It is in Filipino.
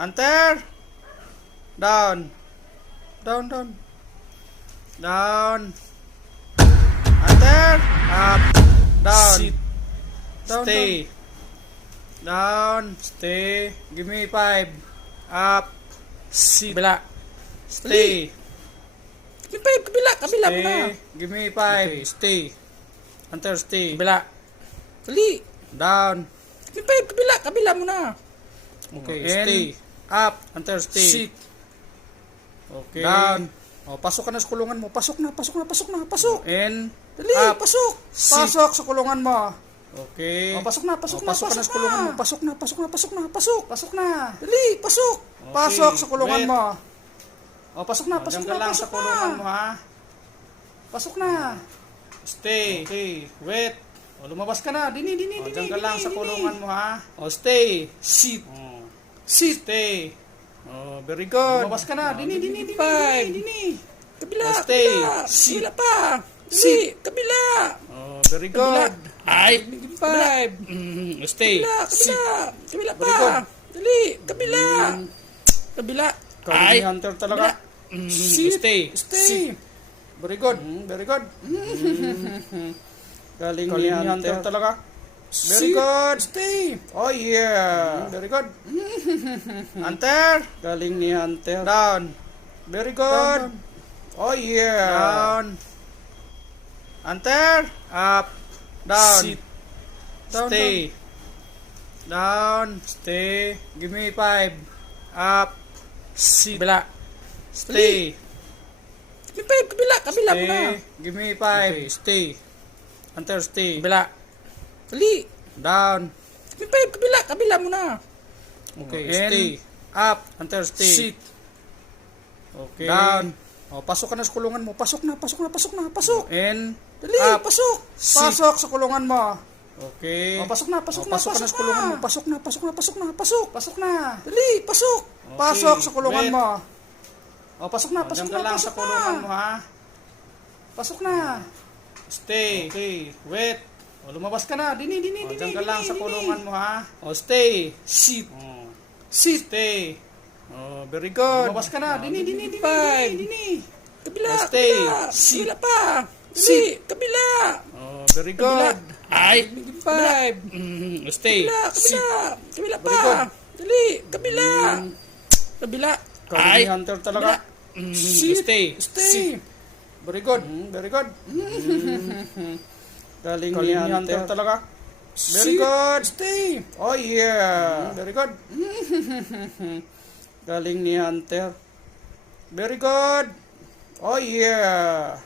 Hunter. Down. Down. Hunter. Up. Down. Sit. Stay. Down. Stay. Give me 5. Up. Sit. Kabila. Stay. Kabila mo na. Stay. Give me 5. Okay. Stay. Hunter, stay. Kabila. Dali. Down. Kabila mo na. Okay, In. stay. Up. Hunter, stay. Sit. Okay. Down. O, pasok ka na sa kulungan mo. Pasok. In. Dali, Up. pasok. Pasok sa kulungan mo. Okay. O, pasok na. Pasok ka na sa kulungan mo. Pasok na. Pasok na. Dali, pasok. Okay. Pasok sa kulungan Wait. mo. O, pasok na. Diyan ka lang sa kulungan mo, ha? Pasok na. Stay. Okay. Wait. O, lumabas ka na. Dini. O, diyan ka lang sa kulungan mo, ha? O, stay. Sit. O, Sit. stay. O, very good. Lumabas ka na. Dini. 5. Kabila. Stay. Sit. Kabila pa. Sit. Kabila. Oh, very good. Ay, 5. Stay. Kabila Very pa. good. Dali. Kabila. Ay, Hunter talaga. Sit. Stay. Stay. Very good. Very good. Galing ni Hunter talaga. Very Sit. good. Stay. Oh yeah. Very good. Hunter. Galing ni Hunter. Down. Very good. Oh yeah. Down. Hunter. Up. Down. Sit. Stay. Down. Stay. Give me 5. Up. Sit. Kabila. Stay. Kabila mo na. Stay. Give me 5. Stay. Hunter, stay. Kabila. Dali. Down. Kabila mo na. Okay, In. stay. Up. Hunter, stay. Sit. Okay. Down. O, pasok ka na sa kulungan mo. Pasok. In. Dali, Up. pasok. Pasok sa kulungan mo. Okay. O, pasok na. O, pasok ka na sa kulungan mo. Pasok na. Dali, pasok. Okay. Pasok sa kulungan Wait. mo. O, pasok na. Diyan ka lang sa kulungan mo, ha? Pasok na. Stay. Okay. Wait. O, lumabas ka na. Dini. O, diyan ka lang sa kulungan mo, ha? O, stay. Sit. O, Sit. stay. O, very good. Lumabas ka na. Dini. 5. Kabila. Stay. Sit. Kabila pa. Dali. Kabila. Oh, very good. Ay, 5. Stay. Kabila Very pa. good. Dali. Kabila. Ay, Hunter talaga. Sit. Stay. Stay. Very good. Very good. Galing ni Hunter talaga. Very Sit. good. Stay. Oh yeah. Very good. Galing ni Hunter. Very good. Oh yeah.